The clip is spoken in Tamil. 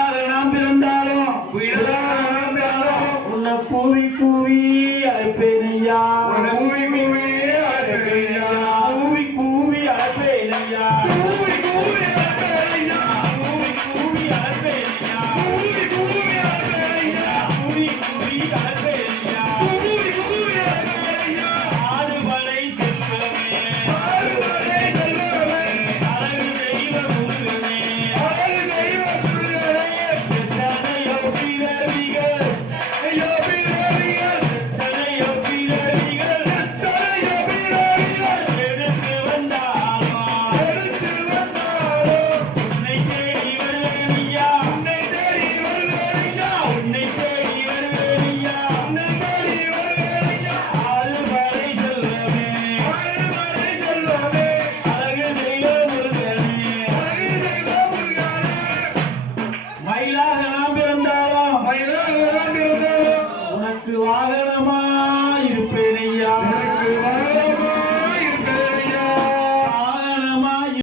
குயிலாக நாம் பிறந்தாலும் உன்னை கூவி கூவி அழைப்பேனையா கூவி கூவி அழைப்பேனையா கூவி கூவி அழைப்பேனையா கூவி கூவி அழைப்பேனையா கூவி கூவி அழைப்பேனையா கூவி கூவி அழைப்பேனையா கூவி கூவி அழைப்பேனையா கூவி கூவி அழைப்பேனையா ஆறுபடை செல்வமே ஆறுபடை செல்வமே அழகு தெய்வ முருகனே அழகு தெய்வ முருகனே எத்தனையோ பிறவிகள் ஐயோ பிறவிகள் எத்தனையோ பிறவிகள் எத்தனையோ பிறவிகள் எடுத்து வந்தாரோ உன்னை தேடி வருவேன் ஐயா உன்னை தேடி வருவேன் ஐயா உன்னை தேடி வருவேன் ஐயா உன்னை தேடி வருவேன் ஐயா ஆறுபடை செல்வமே ஆறுபடை செல்வமே அழகு தெய்வ முருகனே அழகு தெய்வ முருகனே மயிலாக நாம் பிறந்தாலும் உனக்கு வாகனமா